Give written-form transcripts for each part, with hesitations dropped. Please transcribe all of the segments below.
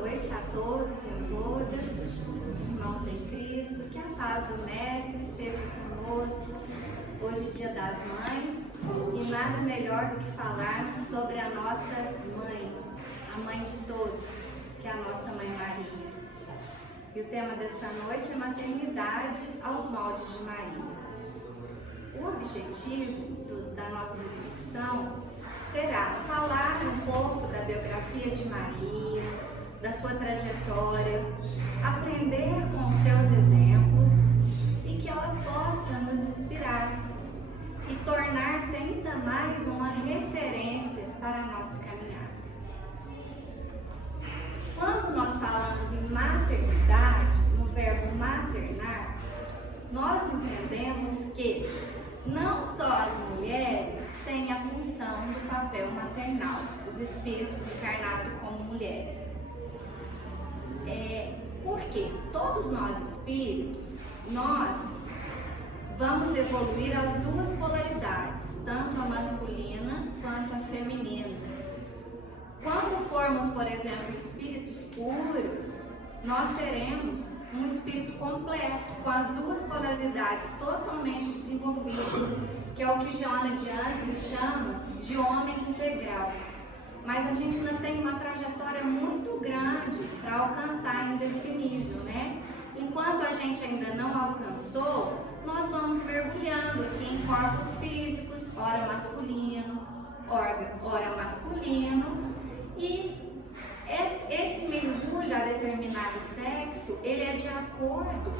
noite a todos e todas, irmãos em Cristo, que a paz do Mestre esteja conosco. Hoje, Dia das Mães, e nada melhor do que falarmos sobre a nossa mãe, a mãe de todos, que é a nossa Mãe Maria. E o tema desta noite é maternidade aos moldes de Maria. O objetivo da nossa reflexão será falar um pouco da biografia de Maria, da sua trajetória, aprender com seus exemplos e que ela possa nos inspirar e tornar-se ainda mais uma referência para a nossa caminhada. Quando nós falamos em maternidade, no verbo maternar, nós entendemos que não só as mulheres têm a função do papel maternal, os espíritos encarnados como mulheres. Porque todos nós espíritos, nós vamos evoluir as duas polaridades, tanto a masculina quanto a feminina. Quando formos, por exemplo, espíritos puros, nós seremos um espírito completo, com as duas polaridades totalmente desenvolvidas, que é o que Joana de Ângeles chama de homem integral. Mas a gente ainda tem uma trajetória muito grande para alcançar ainda esse nível, né? Enquanto a gente ainda não alcançou, nós vamos mergulhando aqui em corpos físicos, ora masculino, ora masculino, e esse mergulho a determinado sexo, ele é de acordo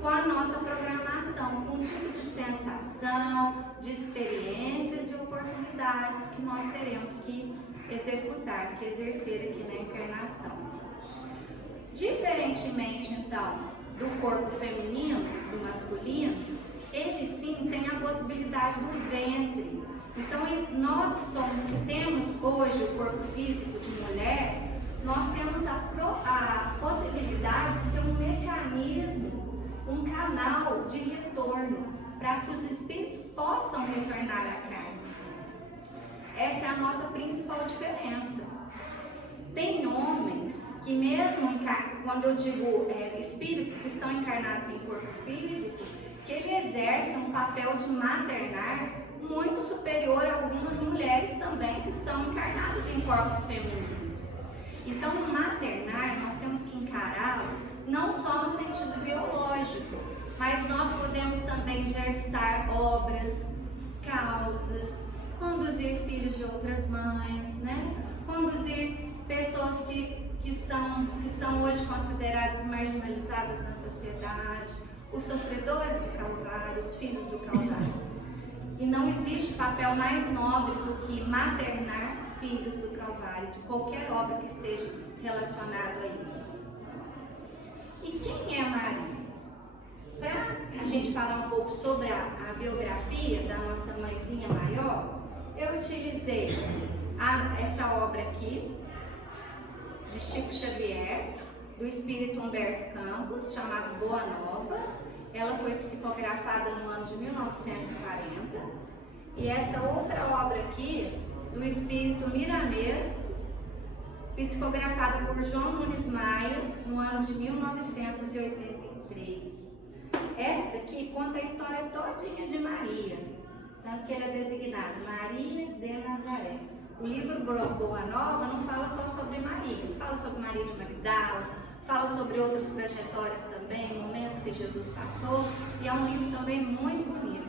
com a nossa programação, com o tipo de sensação, de experiências e oportunidades que nós teremos que executar, que exercer aqui na encarnação. Diferentemente, então, do corpo feminino, do masculino, ele sim tem a possibilidade do ventre. Então, nós que temos hoje o corpo físico de mulher, nós temos a possibilidade de ser um mecanismo, um canal de retorno, para que os espíritos possam retornar à carne. Essa é a nossa principal diferença. Tem homens que mesmo, quando eu digo espíritos que estão encarnados em corpo físico, que ele exerce um papel de maternar muito superior a algumas mulheres também que estão encarnadas em corpos femininos. Então, o maternar, nós temos que encará-lo não só no sentido biológico, mas nós podemos também gestar obras, causas, conduzir filhos de outras mães, né? Conduzir pessoas que são hoje consideradas marginalizadas na sociedade, os sofredores do Calvário, os filhos do Calvário. E não existe papel mais nobre do que maternar filhos do Calvário, de qualquer obra que esteja relacionado a isso. E quem é Maria? Para a gente falar um pouco sobre a biografia da nossa mãezinha maior, eu utilizei essa obra aqui, de Chico Xavier, do espírito Humberto Campos, chamado Boa Nova. Ela foi psicografada no ano de 1940. E essa outra obra aqui, do espírito Miramês, psicografada por João Nunes Maia, no ano de 1983. Essa daqui conta a história todinha de Maria, tanto que ela é designada Maria de Nazaré. O livro Boa Nova não fala só sobre Maria, fala sobre Maria de Magdala, fala sobre outras trajetórias também, momentos que Jesus passou, e é um livro também muito bonito.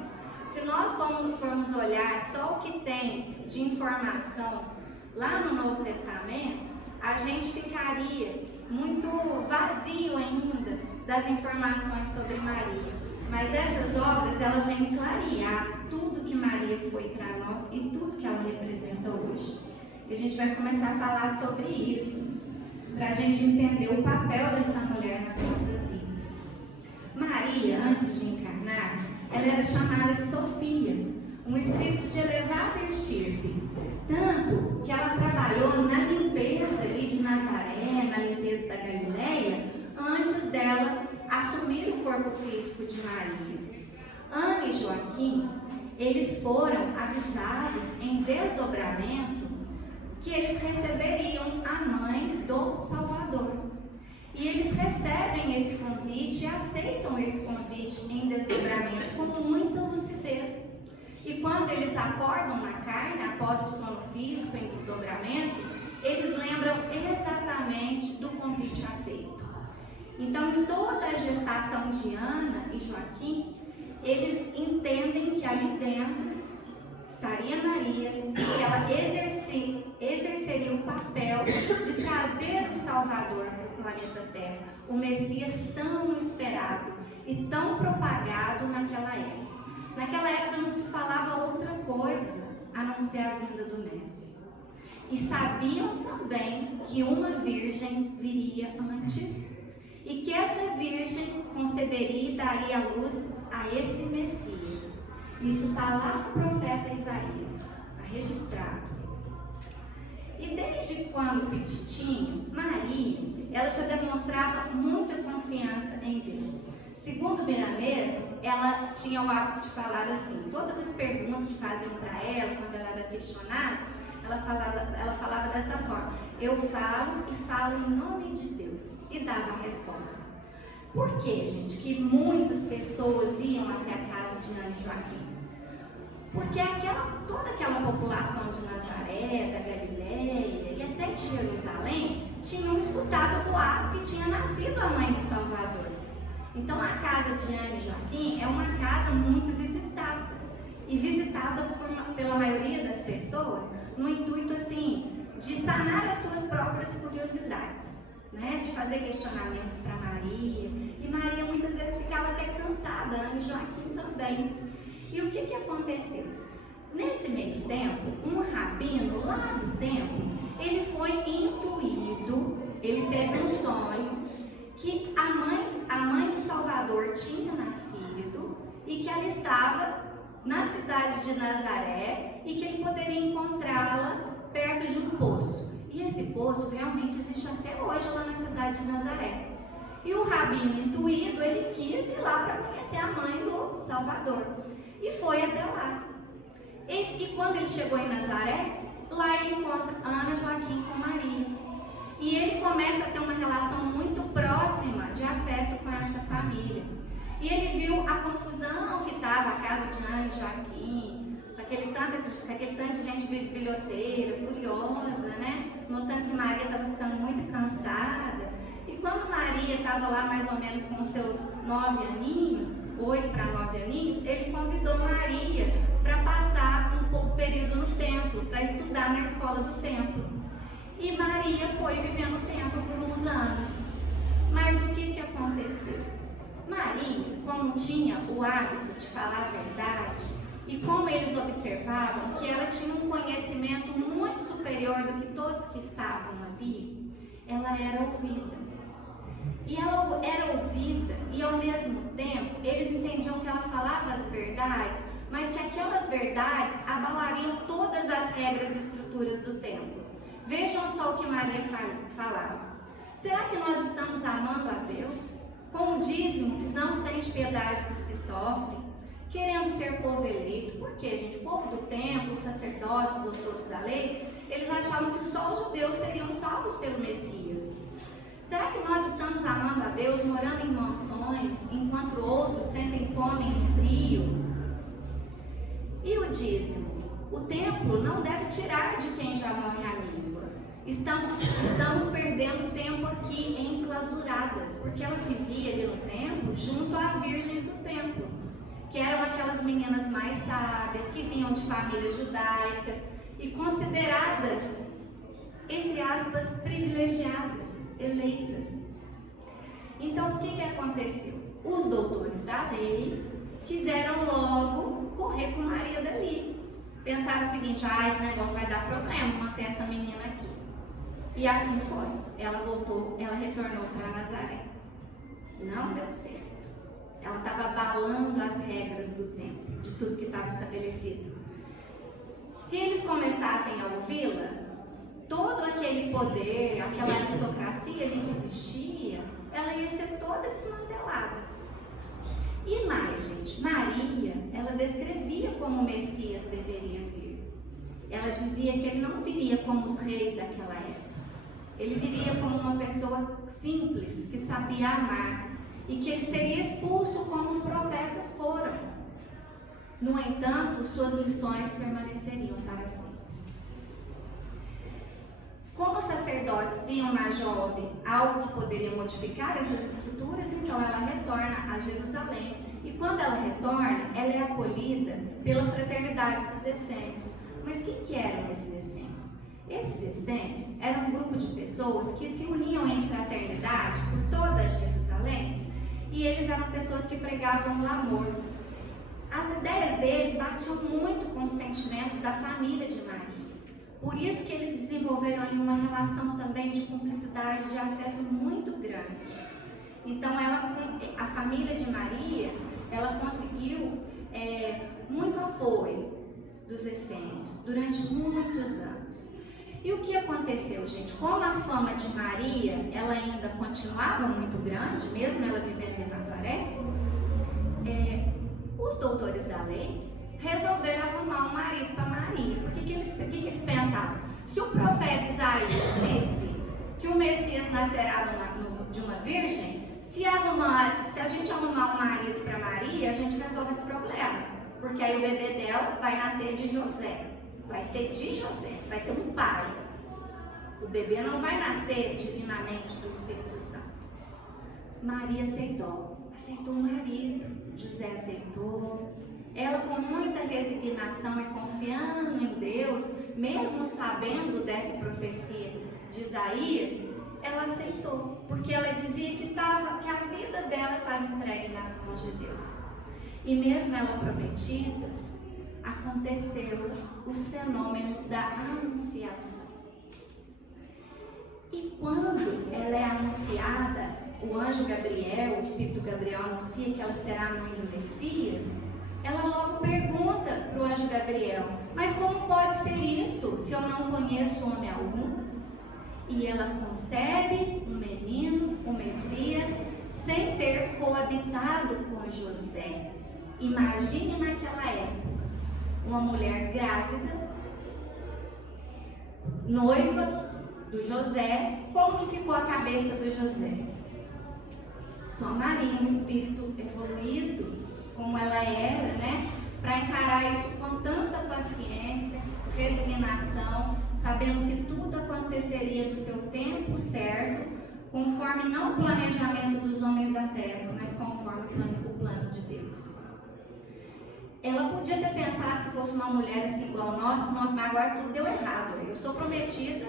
Se nós formos olhar só o que tem de informação lá no Novo Testamento, a gente ficaria muito vazio ainda das informações sobre Maria. Mas essas obras, ela vem clarear tudo que Maria foi para nós e tudo que ela representa hoje. E a gente vai começar a falar sobre isso, para a gente entender o papel dessa mulher nas nossas vidas. Maria, antes de encarnar, ela era chamada de Sofia, um espírito de elevada estirpe. Tanto que ela trabalhou na limpeza ali de Nazaré, na limpeza da Galileia, antes dela assumir o corpo físico de Maria. Ana e Joaquim, eles foram avisados em desdobramento que eles receberiam a mãe do Salvador. esse convite e aceitam esse convite em desdobramento com muita lucidez. E quando eles acordam na carne, após o sono físico em desdobramento, eles lembram exatamente do convite aceito. Então, em toda a gestação de Ana e Joaquim, eles entendem que ali dentro estaria Maria, que ela exerceria o papel de trazer o Salvador para o planeta Terra, o Messias tão esperado e tão propagado naquela época. Naquela época não se falava outra coisa a não ser a vinda do Mestre. E sabiam também que uma virgem viria antes e que essa virgem conceberia e daria à luz a esse Messias. Isso está lá no profeta Isaías, está registrado. E desde quando petitinho, Maria, ela já demonstrava muita confiança em Deus. Segundo Miramês, ela tinha o hábito de falar assim, todas as perguntas que faziam para ela, quando ela era questionada, ela falava dessa forma: eu falo e falo em nome de Deus, e dava a resposta. Por que, gente, que muitas pessoas iam até a casa de Ana e Joaquim? Porque toda aquela população de Nazaré, da Galileia e até de Jerusalém tinham escutado o boato que tinha nascido a mãe do Salvador. Então a casa de Ana e Joaquim é uma casa muito visitada, e visitada pela maioria das pessoas no intuito assim de sanar as suas próprias curiosidades, né? De fazer questionamentos para Maria, e Maria muitas vezes ficava até cansada, Ana e Joaquim também. E o que aconteceu? Nesse meio tempo, um rabino lá do templo, ele foi intuído, ele teve um sonho que a mãe do Salvador tinha nascido e que ela estava na cidade de Nazaré e que ele poderia encontrá-la perto de um poço. E esse poço realmente existe até hoje lá na cidade de Nazaré. E o rabino intuído, ele quis ir lá para conhecer a mãe do Salvador. E foi até lá. E quando ele chegou em Nazaré, lá ele encontra Ana, Joaquim com Maria. E ele começa a ter uma relação muito próxima de afeto com essa família. E ele viu a confusão que estava a casa de Ana e Joaquim, aquele tanto de gente bisbilhoteira, curiosa, né? Notando que Maria estava ficando muito cansada. E quando Maria estava lá mais ou menos com seus 9 aninhos, 8 para 9 aninhos, ele convidou Maria para passar um pouco período no templo, para estudar na escola do templo. E Maria foi vivendo o templo por uns anos. Mas o que aconteceu? Maria, como tinha o hábito de falar a verdade, e como eles observavam que ela tinha um conhecimento muito superior do que todos que estavam ali, ela era ouvida. E ela era ouvida, e ao mesmo tempo, eles entendiam que ela falava as verdades, mas que aquelas verdades abalariam todas as regras e estruturas do templo. Vejam só o que Maria falava. Será que nós estamos amando a Deus? Com o dízimo que não sente piedade dos que sofrem? Querendo ser povo eleito? Por quê, gente? O povo do templo, os sacerdotes, os doutores da lei, eles achavam que só os judeus seriam salvos pelo Messias. Será que nós estamos amando a Deus, morando em mansões, enquanto outros sentem fome e frio? E o dízimo? O templo não deve tirar de quem já morre a língua. Estamos perdendo tempo aqui enclausuradas, porque ela vivia ali no templo junto às virgens do templo, que eram aquelas meninas mais sábias, que vinham de família judaica e consideradas, entre aspas, privilegiadas, eleitas. Então, o que aconteceu? Os doutores da lei quiseram logo correr com Maria dali. Pensaram o seguinte: esse negócio vai dar problema, manter essa menina aqui. E assim foi. Ela voltou, ela retornou para Nazaré. Não deu certo. Ela estava abalando as regras do templo, de tudo que estava estabelecido. Se eles começassem a ouvi-la, todo aquele poder, aquela aristocracia ali que existia, ela ia ser toda desmantelada. E mais, gente, Maria, ela descrevia como o Messias deveria vir. Ela dizia que ele não viria como os reis daquela época. Ele viria como uma pessoa simples, que sabia amar, e que ele seria expulso como os profetas foram. No entanto, suas lições permaneceriam para sempre. Como os sacerdotes viam na jovem algo que poderia modificar essas estruturas, então ela retorna a Jerusalém. E quando ela retorna, ela é acolhida pela fraternidade dos essênios. Mas o que eram esses essênios? Esses essênios eram um grupo de pessoas que se uniam em fraternidade por toda Jerusalém, e eles eram pessoas que pregavam o amor. As ideias deles batiam muito com os sentimentos da família de Maria. Por isso que eles desenvolveram ali uma relação também de cumplicidade, de afeto muito grande. Então, a família de Maria, ela conseguiu muito apoio dos essênios durante muitos anos. E o que aconteceu, gente? Como a fama de Maria, ela ainda continuava muito grande, mesmo ela vivendo em Nazaré, os doutores da lei resolveram arrumar um marido para Maria. Por que eles pensavam? Se o profeta Isaías disse que o Messias nascerá de uma virgem, se a gente arrumar um marido para Maria, a gente resolve esse problema. Porque aí o bebê dela vai nascer de José. Vai ser de José, vai ter um pai. O bebê não vai nascer divinamente do Espírito Santo. Maria aceitou o marido. José aceitou. Ela, com muita resignação e confiando em Deus, mesmo sabendo dessa profecia de Isaías, ela aceitou, porque ela dizia que a vida dela estava entregue nas mãos de Deus. E mesmo ela prometida, aconteceu os fenômenos da anunciação. E quando ela é anunciada, o anjo Gabriel, o Espírito Gabriel anuncia que ela será a mãe do Messias, ela logo pergunta para o anjo Gabriel: mas como pode ser isso, se eu não conheço homem algum? E ela concebe um menino, o Messias, sem ter coabitado com José. Imagine naquela época, uma mulher grávida, noiva do José, como que ficou a cabeça do José? Só Maria, um espírito evoluído, como ela era, né? Para encarar isso com tanta paciência, resignação, sabendo que tudo aconteceria no seu tempo certo, conforme não o planejamento dos homens da terra, mas conforme o plano de Deus. Ela podia ter pensado, se fosse uma mulher assim igual nós, mas agora tudo deu errado. Eu sou prometida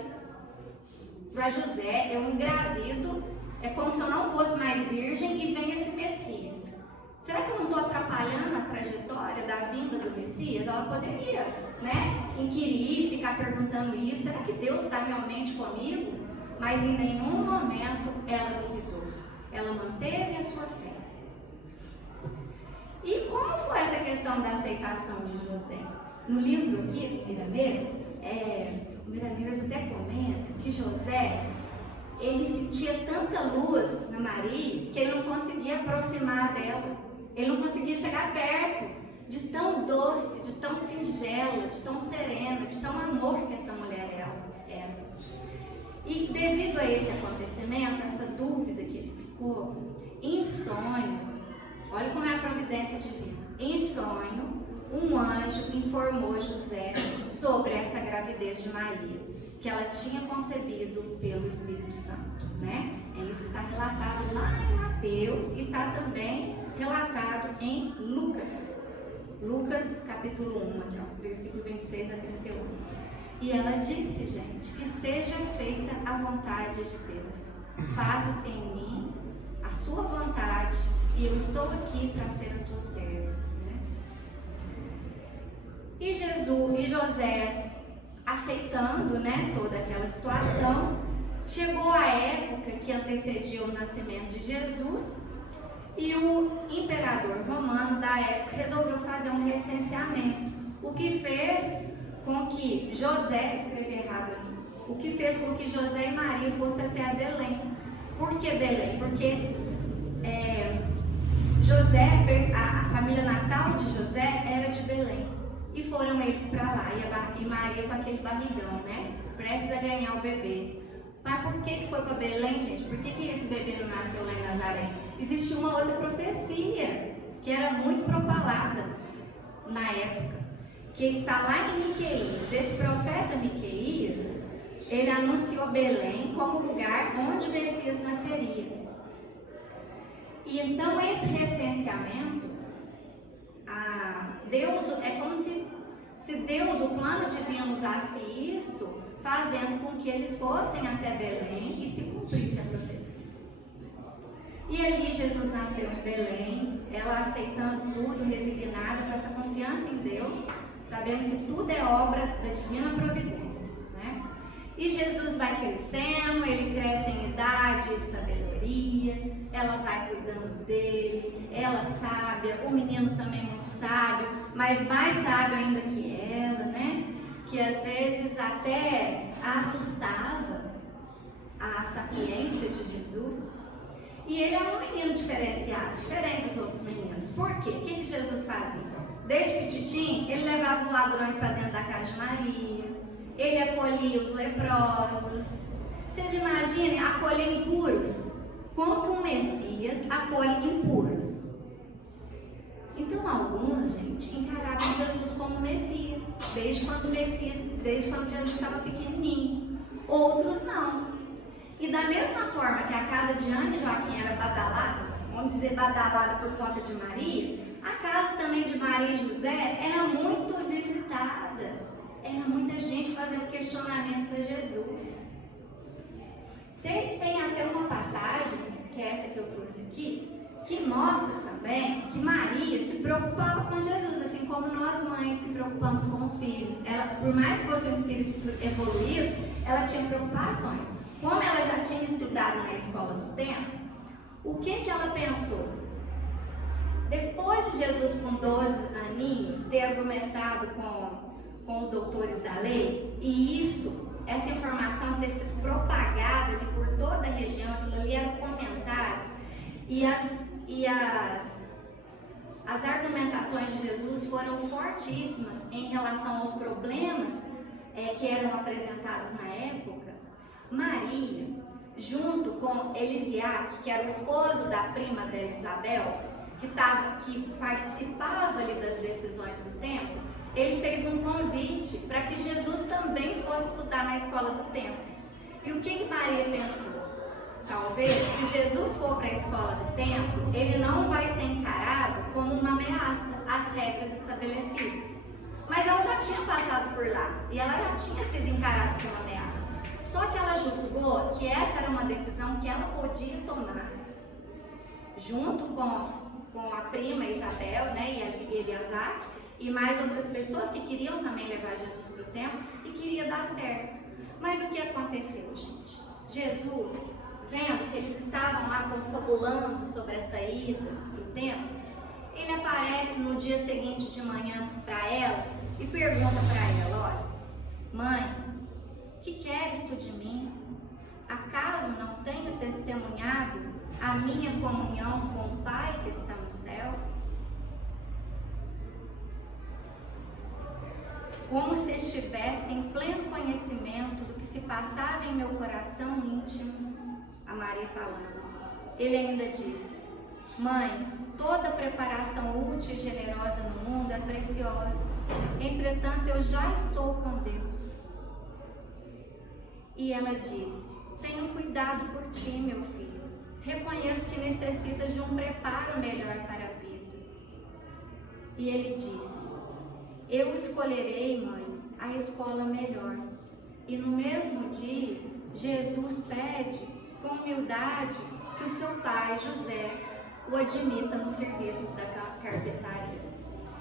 para José, eu engravido, é como se eu não fosse mais virgem e vem esse Messias. Será que eu não estou atrapalhando a trajetória da vinda do Messias? Ela poderia, inquirir, ficar perguntando isso. Será que Deus está realmente comigo? Mas em nenhum momento ela duvidou. Ela manteve a sua fé. E como foi essa questão da aceitação de José? No livro aqui, Miramês até comenta que José, ele sentia tanta luz na Maria que ele não conseguia aproximar dela. Ele não conseguia chegar perto de tão doce, de tão singela, de tão serena, de tão amor que essa mulher era. E devido a esse acontecimento, essa dúvida que ele ficou, em sonho, olha como é a providência divina, em sonho, um anjo informou José sobre essa gravidez de Maria, que ela tinha concebido pelo Espírito Santo, É isso que está relatado lá em Mateus e está também relatado em Lucas. Lucas capítulo 1, aqui, versículo 26 a 31. E ela disse, gente, que seja feita a vontade de Deus. Faça-se em mim a sua vontade e eu estou aqui para ser a sua serva. E José, aceitando, toda aquela situação, chegou a época que antecedia o nascimento de Jesus e o imperador romano da época resolveu fazer um recenseamento, o que fez com que José, escrevi errado ali, o que fez com que José e Maria fossem até a Belém. Por que Belém? Porque a família natal de José era de Belém. E foram eles para lá, e Maria com aquele barrigão, prestes a ganhar o bebê. Mas por que foi para Belém, gente? Por que esse bebê não nasceu lá em Nazaré. Existia uma outra profecia que era muito propalada na época, que está lá em Miqueias. Esse profeta Miqueias, ele anunciou Belém como lugar onde o Messias nasceria. E então esse recenseamento, Deus, é como se Deus, o plano divino, usasse isso, fazendo com que eles fossem até Belém e se cumprisse a profecia. E ali Jesus nasceu em Belém, ela aceitando tudo, resignada, com essa confiança em Deus, sabendo que tudo é obra da divina providência, né? E Jesus vai crescendo, ele cresce em idade e sabedoria, ela vai cuidando dele, ela sábia, o menino também muito sábio, mas mais sábio ainda que ela, né? Que às vezes até assustava a sapiência de Jesus. E ele era um menino diferenciado, diferente dos outros meninos. Por quê? O que Jesus fazia? Desde pititinho, ele levava os ladrões para dentro da casa de Maria, ele acolhia os leprosos. Vocês imaginem acolher impuros? Como que um Messias acolhe impuros? Então alguns, gente, encaravam Jesus como Messias, desde quando Jesus estava pequenininho. Outros não. E da mesma forma que a casa de Ana e Joaquim era badalada, vamos dizer badalada por conta de Maria, a casa também de Maria e José era muito visitada. Era muita gente fazendo questionamento para Jesus. Tem até uma passagem, que é essa que eu trouxe aqui, que mostra também que Maria se preocupava com Jesus, assim como nós mães se preocupamos com os filhos. Ela, por mais que fosse um espírito evoluído, ela tinha preocupações. Como ela já tinha estudado na escola do tempo, o que ela pensou? Depois de Jesus, com 12 aninhos, ter argumentado com os doutores da lei, e essa informação ter sido propagada ali por toda a região, aquilo ali era um comentário, e as argumentações de Jesus foram fortíssimas em relação aos problemas que eram apresentados na época. Maria, junto com Elisiaque, que era o esposo da prima dela, Isabel, que participava ali das decisões do templo, ele fez um convite para que Jesus também fosse estudar na escola do templo. E o que Maria pensou? Talvez, se Jesus for para a escola do templo, ele não vai ser encarado como uma ameaça às regras estabelecidas. Mas ela já tinha passado por lá e ela já tinha sido encarada como uma ameaça. Só que ela julgou que essa era uma decisão que ela podia tomar, junto com a prima Isabel, né, e Eliasaque, e mais outras pessoas que queriam também levar Jesus para o templo e queria dar certo. Mas o que aconteceu, gente? Jesus, vendo que eles estavam lá confabulando sobre essa ida para o templo, ele aparece no dia seguinte de manhã para ela e pergunta para ela: olha, mãe, que queres tu de mim? Acaso não tenho testemunhado a minha comunhão com o Pai que está no céu? Como se estivesse em pleno conhecimento do que se passava em meu coração íntimo. A Maria falando. Ele ainda disse: mãe, toda preparação útil e generosa no mundo é preciosa. Entretanto, eu já estou com Deus. E ela disse: tenha cuidado por ti, meu filho. Reconheço que necessitas de um preparo melhor para a vida. E ele disse: eu escolherei, mãe, a escola melhor. E no mesmo dia, Jesus pede com humildade que o seu pai, José, o admita nos serviços da carpintaria.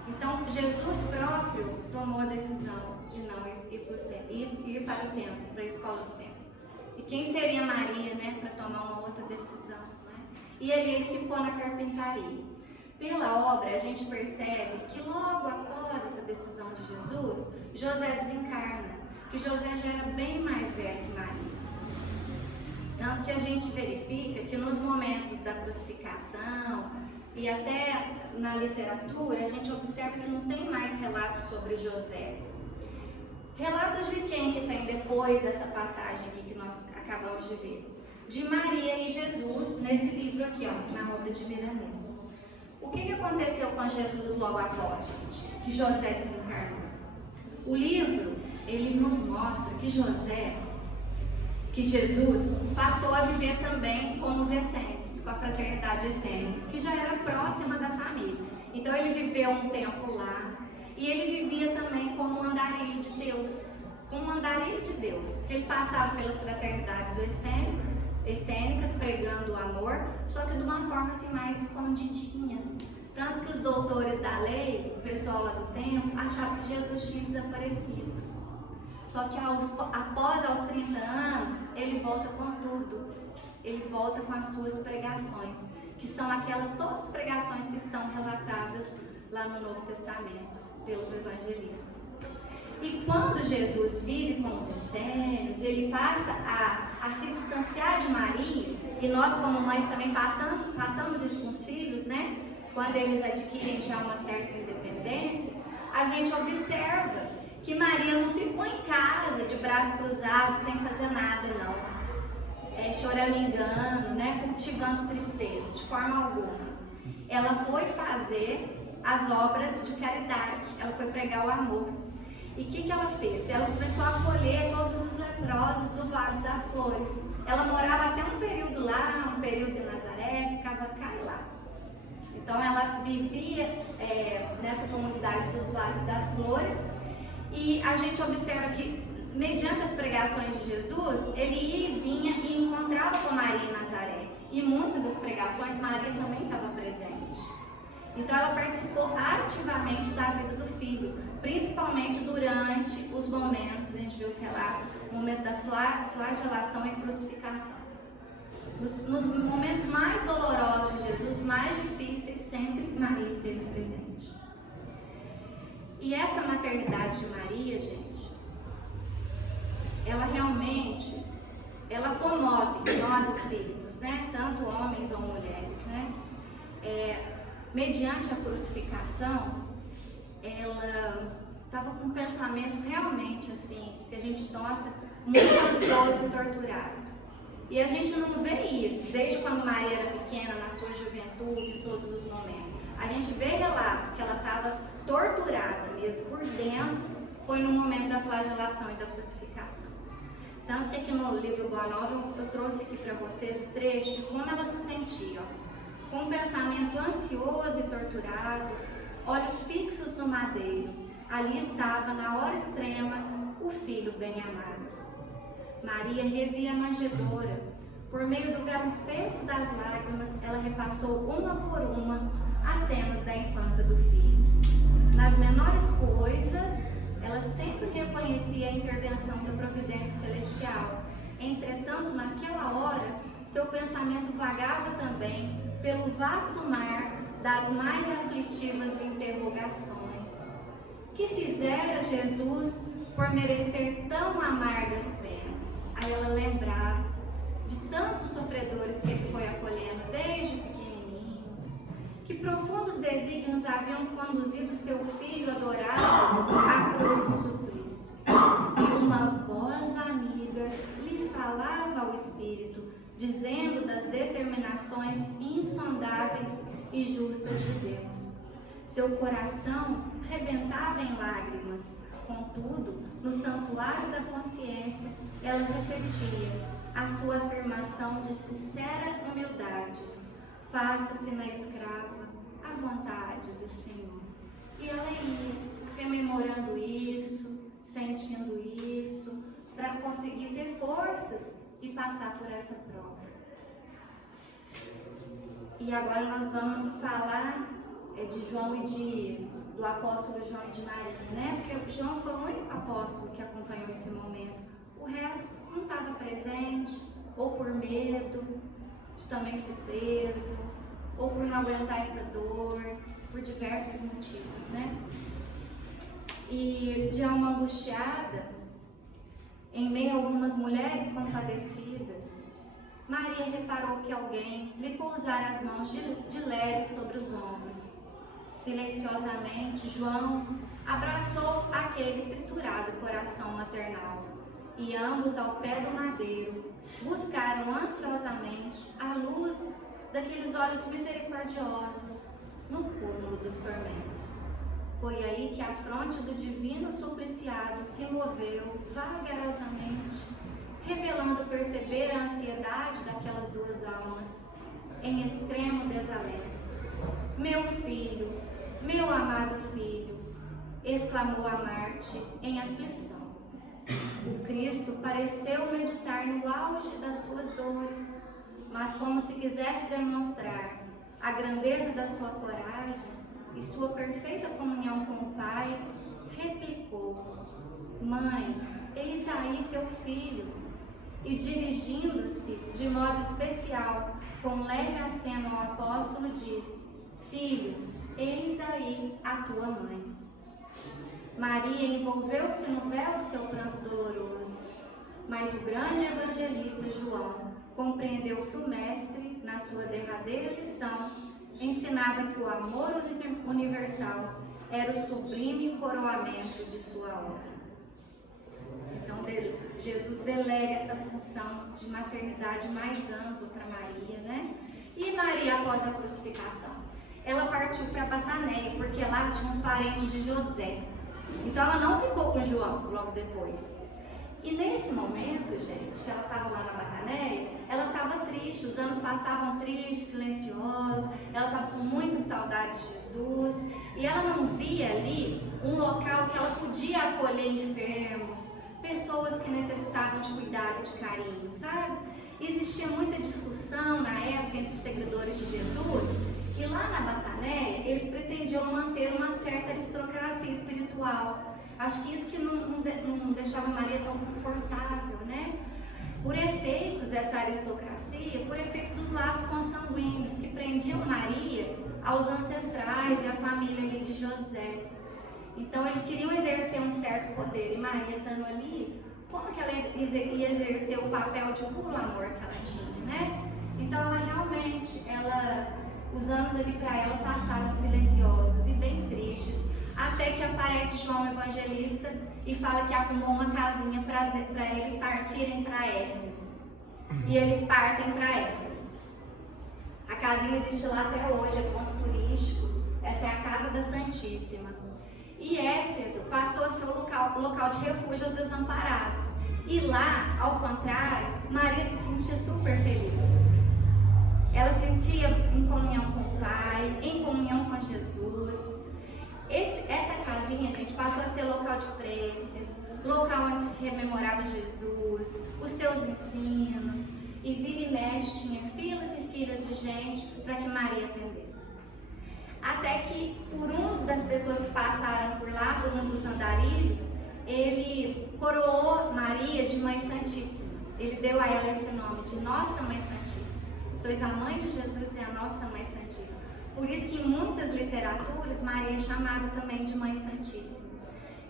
Então, Jesus próprio tomou a decisão de não ir para o templo, para a escola do templo. E quem seria Maria, né, para tomar uma outra decisão, né? E ali ele ficou na carpintaria. Pela obra, a gente percebe que logo após essa decisão de Jesus, José desencarna, que José já era bem mais velho que Maria. Tanto que a gente verifica que nos momentos da crucificação e até na literatura, a gente observa que não tem mais relatos sobre José. Relatos de quem que tem depois dessa passagem aqui que nós acabamos de ver? de Maria e Jesus nesse livro aqui, ó, na obra de Milanês. O que aconteceu com Jesus logo após, gente? Que José desencarnou. O livro, ele nos mostra que Jesus passou a viver também com os essênios, com a fraternidade essênica, que já era próxima da família. Então ele viveu um tempo lá e ele vivia também como um andarilho de Deus, porque ele passava pelas fraternidades do essênicas, pregando o amor, só que de uma forma assim mais escondidinha. Tanto que os doutores da lei, o pessoal lá do templo, achavam que Jesus tinha desaparecido. Só que após 30 anos, ele volta com tudo. Ele volta com as suas pregações, que são todas as pregações que estão relatadas lá no Novo Testamento, pelos evangelistas. E quando Jesus vive com os essênios, ele passa a se distanciar de Maria, e nós como mães também passamos isso com os filhos, né? Quando eles adquirem já uma certa independência, a gente observa que Maria não ficou em casa de braços cruzados, sem fazer nada, não. Choramingando, né? Cultivando tristeza, de forma alguma. Ela foi fazer as obras de caridade, ela foi pregar o amor. E o que ela fez? Ela começou a acolher todos os leprosos do Vale das Flores. Ela morava até um período lá, um período em Nazaré, ficava cá e lá. Então ela vivia nessa comunidade dos Vales das Flores, e a gente observa que, mediante as pregações de Jesus, ele ia e vinha e encontrava com Maria em Nazaré. E muitas das pregações Maria também estava presente. Então ela participou ativamente da vida do filho, principalmente durante os momentos, a gente vê os relatos, o momento da flagelação e crucificação. Nos momentos mais dolorosos de Jesus, mais difíceis, sempre Maria esteve presente. E essa maternidade de Maria, gente, ela realmente, ela comove nós espíritos, né? Tanto homens ou mulheres, né? Mediante a crucificação, ela estava com um pensamento realmente assim, que a gente nota, muito ansioso e torturado. E a gente não vê isso desde quando Maria era pequena, na sua juventude, em todos os momentos. A gente vê relato que ela estava torturada mesmo por dentro, foi no momento da flagelação e da crucificação. Tanto que aqui no livro Boa Nova eu trouxe aqui para vocês o trecho de como ela se sentia, ó, com um pensamento ansioso e torturado, olhos fixos no madeiro. Ali estava, na hora extrema, o filho bem-amado. Maria revia a manjedoura. Por meio do véu espesso das lágrimas, ela repassou uma por uma as cenas da infância do filho. Nas menores coisas, ela sempre reconhecia a intervenção da providência celestial. Entretanto, naquela hora, seu pensamento vagava também pelo vasto mar das mais aflitivas interrogações. Que fizera Jesus por merecer tão amargas penas? Aí ela lembrava de tantos sofredores que ele foi acolhendo desde pequenininho, que profundos desígnios haviam conduzido seu filho adorado à cruz do suplício. E uma voz amiga lhe falava ao espírito, dizendo das determinações insondáveis e justas de Deus. Seu coração rebentava em lágrimas. Contudo, no santuário da consciência, ela repetia a sua afirmação de sincera humildade: faça-se na escrava a vontade do Senhor. E ela ia rememorando isso, sentindo isso, para conseguir ter forças e passar por essa prova. E agora nós vamos falar de João e do apóstolo João e de Maria, né? Porque João foi o único apóstolo que acompanhou esse momento. O resto não estava presente, ou por medo de também ser preso, ou por não aguentar essa dor, por diversos motivos, né? E de alma angustiada, em meio a algumas mulheres compadecidas, Maria reparou que alguém lhe pousara as mãos de leve sobre os ombros. Silenciosamente, João abraçou aquele triturado coração maternal, e ambos ao pé do madeiro buscaram ansiosamente a luz daqueles olhos misericordiosos no cúmulo dos tormentos. Foi aí que a fronte do divino supliciado se moveu vagarosamente, revelando perceber a ansiedade daquelas duas almas em extremo desalento. Meu filho, meu amado filho, exclamou a Marte em aflição. O Cristo pareceu meditar no auge das suas dores, mas como se quisesse demonstrar a grandeza da sua coragem e sua perfeita comunhão com o Pai, replicou: Mãe, eis aí teu filho. E dirigindo-se de modo especial, com leve aceno ao apóstolo, disse: Filho, eis aí a tua mãe. Maria envolveu-se no véu de seu pranto doloroso, mas o grande evangelista João compreendeu que o Mestre, na sua derradeira lição, ensinava que o amor universal era o sublime coroamento de sua obra. Então, Jesus delega essa função de maternidade mais ampla para Maria, né? E Maria, após a crucificação, ela partiu para Bataneia, porque lá tinha uns parentes de José. Então, ela não ficou com João logo depois. E nesse momento, gente, que ela estava lá na Bataneia, ela estava triste, os anos passavam tristes, silenciosos, ela estava com muita saudade de Jesus, e ela não via ali um local que ela podia acolher enfermos, pessoas que necessitavam de cuidado, de carinho, sabe? Existia muita discussão na época entre os seguidores de Jesus, e lá na Bataneia eles pretendiam manter uma certa aristocracia espiritual. Acho que isso que não deixava Maria tão confortável, né? Por efeitos dessa aristocracia, por efeito dos laços consanguíneos que prendiam Maria aos ancestrais e à família ali de José. Então eles queriam exercer um certo poder, e Maria estando ali, como que ela ia exercer o papel de puro amor que ela tinha, né? Então ela realmente, os anos ali para ela passaram silenciosos e bem tristes, até que aparece João Evangelista e fala que arrumou uma casinha para eles partirem para Éfeso. E eles partem para Éfeso. A casinha existe lá até hoje, é ponto turístico. Essa é a Casa da Santíssima. E Éfeso passou a ser o local de refúgio aos desamparados. E lá, ao contrário, Maria se sentia super feliz. Ela se sentia em comunhão com o Pai, em comunhão com Jesus. Essa casinha, gente, passou a ser local de preces, local onde se rememorava Jesus, os seus ensinos, e vira e mexe tinha filas e filas de gente para que Maria atendesse. Até que, por uma das pessoas que passaram por lá, por um dos andarilhos, ele coroou Maria de Mãe Santíssima. Ele deu a ela esse nome de Nossa Mãe Santíssima. Sois a Mãe de Jesus e a Nossa Mãe Santíssima. Por isso que em muitas literaturas, Maria é chamada também de Mãe Santíssima.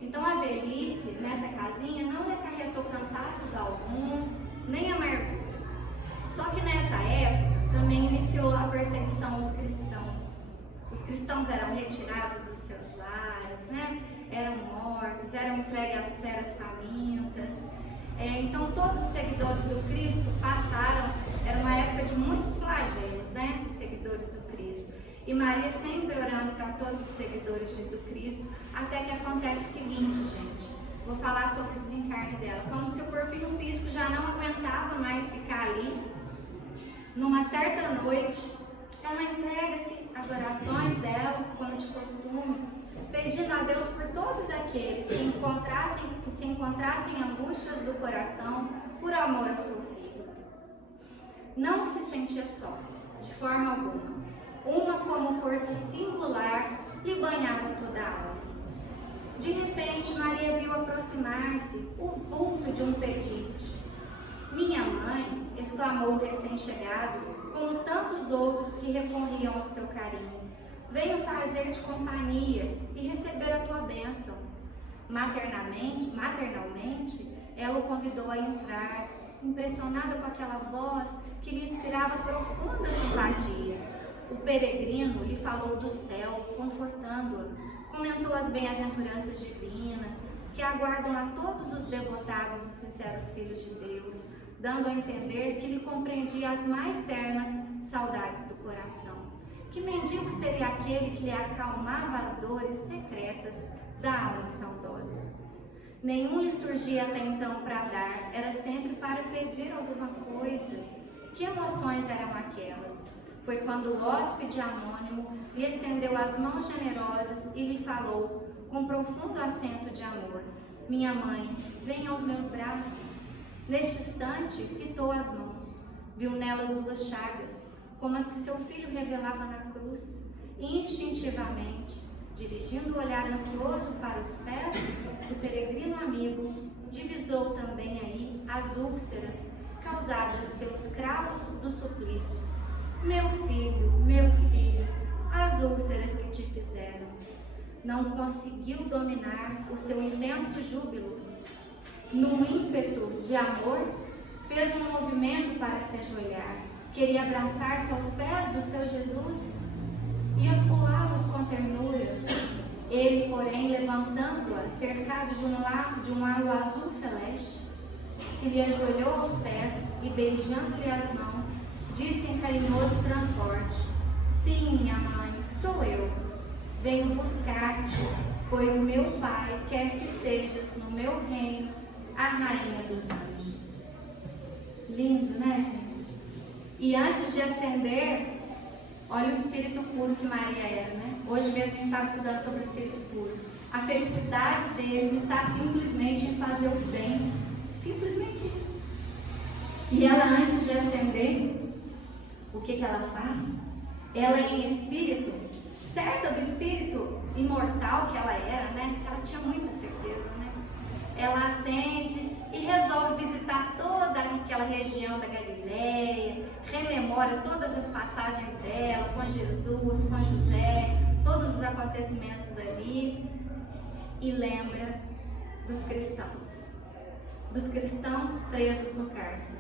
Então a velhice nessa casinha não lhe acarretou cansaços algum, nem amargura. Só que nessa época também iniciou a perseguição aos cristãos. Os cristãos eram retirados dos seus lares, né? Eram mortos, eram entregues às feras famintas. Então todos os seguidores do Cristo passaram, era uma época de muitos flagelos, né? Dos seguidores do Cristo. E Maria sempre orando para todos os seguidores do Cristo, até que acontece o seguinte, gente. Vou falar sobre o desencarne dela. Quando seu corpinho físico já não aguentava mais ficar ali, numa certa noite, ela entrega-se às orações dela, como de costume, pedindo a Deus por todos aqueles que se encontrassem em angústias do coração por amor ao seu filho. Não se sentia só, de forma alguma. Uma como força singular lhe banhava toda a alma. De repente, Maria viu aproximar-se o vulto de um pedinte. Minha mãe, exclamou o recém-chegado, como tantos outros que recorriam ao seu carinho, venho fazer-te companhia e receber a tua bênção. Maternalmente, ela o convidou a entrar, impressionada com aquela voz que lhe inspirava profunda simpatia. O peregrino lhe falou do céu, confortando-a, comentou as bem-aventuranças divinas, que aguardam a todos os devotados e sinceros filhos de Deus, dando a entender que lhe compreendia as mais ternas saudades do coração. Que mendigo seria aquele que lhe acalmava as dores secretas da alma saudosa? Nenhum lhe surgia até então para dar, era sempre para pedir alguma coisa. Que emoções eram aquelas? Foi quando o hóspede anônimo lhe estendeu as mãos generosas e lhe falou, com profundo acento de amor: minha mãe, venha aos meus braços. Neste instante, fitou as mãos, viu nelas 2 chagas, como as que seu filho revelava na cruz, e instintivamente, dirigindo o olhar ansioso para os pés do peregrino amigo, divisou também aí as úlceras causadas pelos cravos do suplício. Meu filho, as úlceras que te fizeram. Não conseguiu dominar o seu intenso júbilo. Num ímpeto de amor, fez um movimento para se ajoelhar. Queria abraçar-se aos pés do seu Jesus e osculá-los com ternura. Ele, porém, levantando-a, cercado de um halo azul celeste, se lhe ajoelhou aos pés e, beijando-lhe as mãos, disse em carinhoso transporte: sim, minha mãe, sou eu. Venho buscar-te, pois meu Pai quer que sejas no meu reino a rainha dos anjos. Lindo, né, gente? E antes de ascender, olha o espírito puro que Maria era, né? Hoje mesmo a gente estava estudando sobre o espírito puro. A felicidade deles está simplesmente em fazer o bem. Simplesmente isso. E ela, antes de ascender, o que ela faz? Ela, em espírito, certa do espírito imortal que ela era, né? Ela tinha muita certeza, né? Ela ascende e resolve visitar toda aquela região da Galileia, rememora todas as passagens dela com Jesus, com José, todos os acontecimentos dali, e lembra dos cristãos presos no cárcere.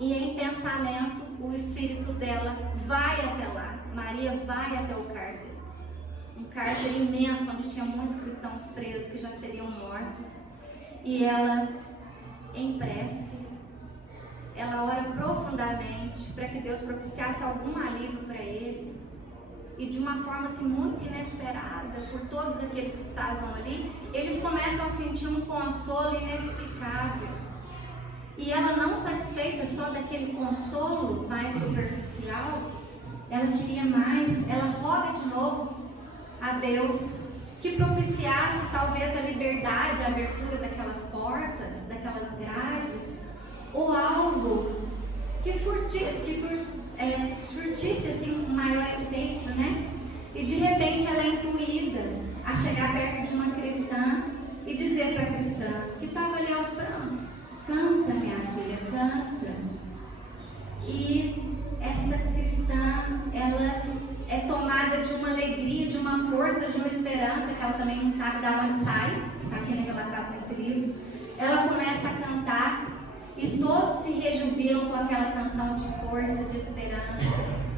E em pensamento, o espírito dela vai até lá. Maria vai até o cárcere. Um cárcere imenso, onde tinha muitos cristãos presos que já seriam mortos. E ela, em prece, ela ora profundamente para que Deus propiciasse algum alívio para eles. E de uma forma assim, muito inesperada, por todos aqueles que estavam ali, eles começam a sentir um consolo inexplicável. E ela, não satisfeita só daquele consolo mais superficial, ela queria mais. Ela roga de novo a Deus que propiciasse talvez a liberdade, a abertura daquelas portas, daquelas grades, ou algo que surtisse assim, um maior efeito, né? E de repente ela é intuída a chegar perto de uma cristã e dizer para a cristã que estava ali aos prantos: canta, minha filha, canta. E essa cristã, ela é tomada de uma alegria, de uma força, de uma esperança, que ela também não sabe de onde sai, que está aqui relatado nesse livro. Ela começa a cantar e todos se rejubilam com aquela canção de força, de esperança,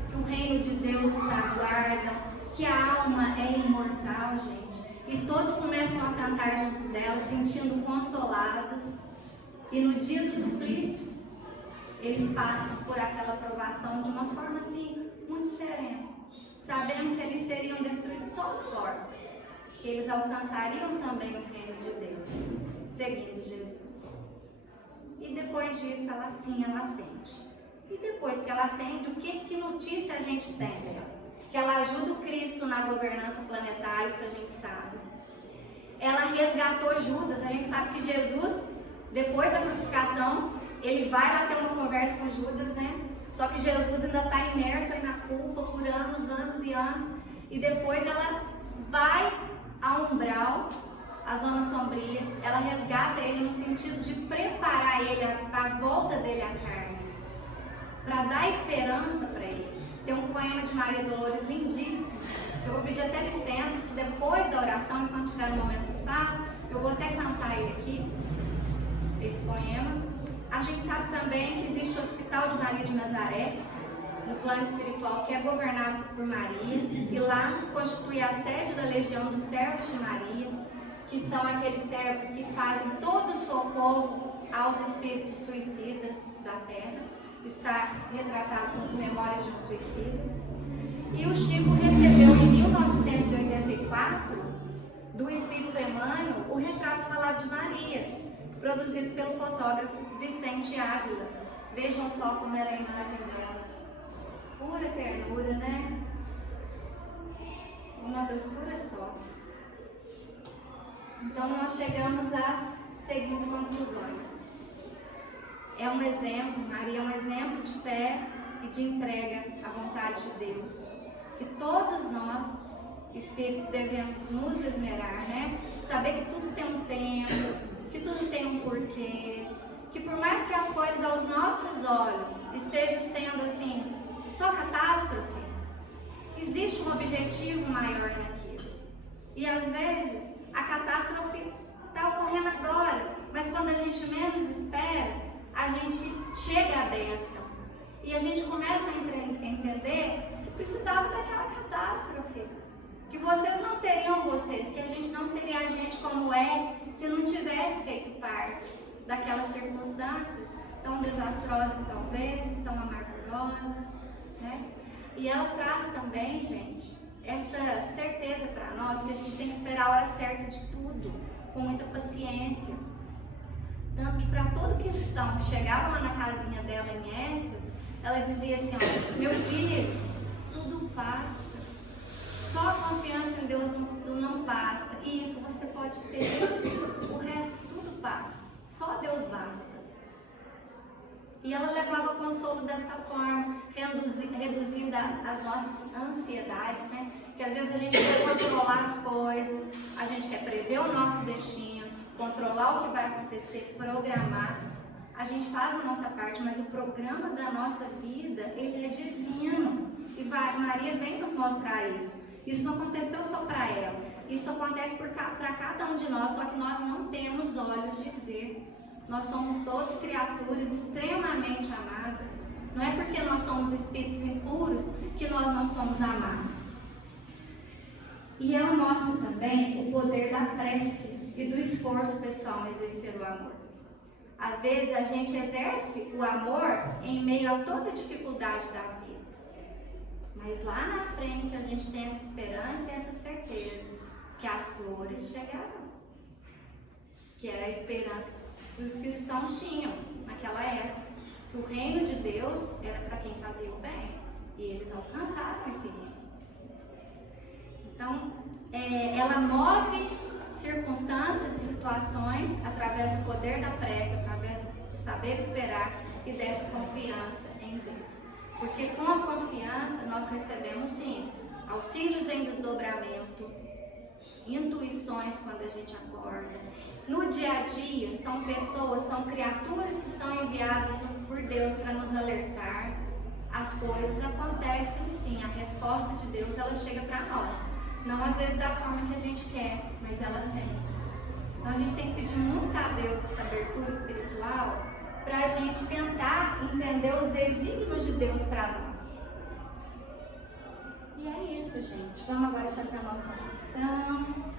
que o reino de Deus os aguarda, que a alma é imortal, gente. E todos começam a cantar junto dela, sentindo consolados. E no dia do suplício, eles passam por aquela provação de uma forma assim, muito serena, sabendo que eles seriam destruídos só os corpos, que eles alcançariam também o reino de Deus, seguindo Jesus. E depois disso, ela acende. E depois que ela acende, que notícia a gente tem dela? Que ela ajuda o Cristo na governança planetária, isso a gente sabe. Ela resgatou Judas. A gente sabe que Jesus, depois da crucificação, ele vai lá ter uma conversa com Judas, né? Só que Jesus ainda está imerso aí na culpa por anos e anos. E depois ela vai ao umbral, às zonas sombrias. Ela resgata ele no sentido de preparar ele para a volta dele à carne, para dar esperança para ele. Tem um poema de Maria Dolores lindíssimo. Eu vou pedir até licença, isso depois da oração, enquanto tiver um momento de espaço, eu vou até cantar ele aqui, esse poema. A gente sabe também que existe o Hospital de Maria de Nazaré, no plano espiritual, que é governado por Maria, e lá constitui a sede da Legião dos Servos de Maria. que são aqueles servos que fazem todo o socorro aos espíritos suicidas da Terra. Isso está retratado nas Memórias de um Suicida. E o Chico recebeu em 1984, do Espírito Emmanuel, o retrato falado de Maria, produzido pelo fotógrafo Vicente Ávila. Vejam só como era a imagem dela. Pura ternura, né? Uma doçura só. Então nós chegamos às seguintes conclusões. É um exemplo, Maria é um exemplo de fé e de entrega à vontade de Deus, que todos nós, espíritos, devemos nos esmerar, né? Saber que tudo tem um tempo, que tudo tem um porquê, que por mais que as coisas aos nossos olhos estejam sendo assim, só catástrofe, existe um objetivo maior naquilo. E às vezes a catástrofe está ocorrendo agora, mas quando a gente menos espera, a gente chega à bênção. E a gente começa a entender que precisava daquela catástrofe. Que vocês não seriam vocês, que a gente não seria a gente como é, se não tivesse feito parte daquelas circunstâncias tão desastrosas talvez, tão amargurosas, né? E ela traz também, gente, essa certeza para nós que a gente tem que esperar a hora certa de tudo, com muita paciência. Tanto que para todo cristão que chegava lá na casinha dela em Éfeso, ela dizia assim, ó, meu filho, tudo passa. Só a confiança em Deus não passa. E isso você pode ter. O resto tudo passa. Só Deus basta. E ela levava consolo dessa forma, reduzindo as nossas ansiedades, né? Que às vezes a gente quer controlar as coisas, a gente quer prever o nosso destino, controlar o que vai acontecer, programar. A gente faz a nossa parte, mas o programa da nossa vida, ele é divino. E Maria vem nos mostrar isso. Isso não aconteceu só para ela. Isso acontece para cada um de nós, só que nós não temos olhos de ver. Nós somos todos criaturas extremamente amadas. Não é porque nós somos espíritos impuros que nós não somos amados. E ela mostra também o poder da prece e do esforço pessoal em exercer o amor. Às vezes a gente exerce o amor em meio a toda a dificuldade da vida. Mas lá na frente a gente tem essa esperança e essa certeza que as flores chegarão. Que era a esperança que os cristãos tinham naquela época. Que o reino de Deus era para quem fazia o bem. E eles alcançaram esse reino. Então, ela move circunstâncias e situações através do poder da prece, através do saber esperar e dessa confiança em Deus. Porque com a confiança nós recebemos sim auxílios em desdobramento, intuições quando a gente acorda. No dia a dia são pessoas, são criaturas que são enviadas por Deus para nos alertar. As coisas acontecem sim, a resposta de Deus ela chega para nós. Não às vezes da forma que a gente quer, mas ela vem. Então a gente tem que pedir muito a Deus essa abertura espiritual para a gente tentar entender os desígnios de Deus para nós. E é isso, gente. Vamos agora fazer a nossa oração.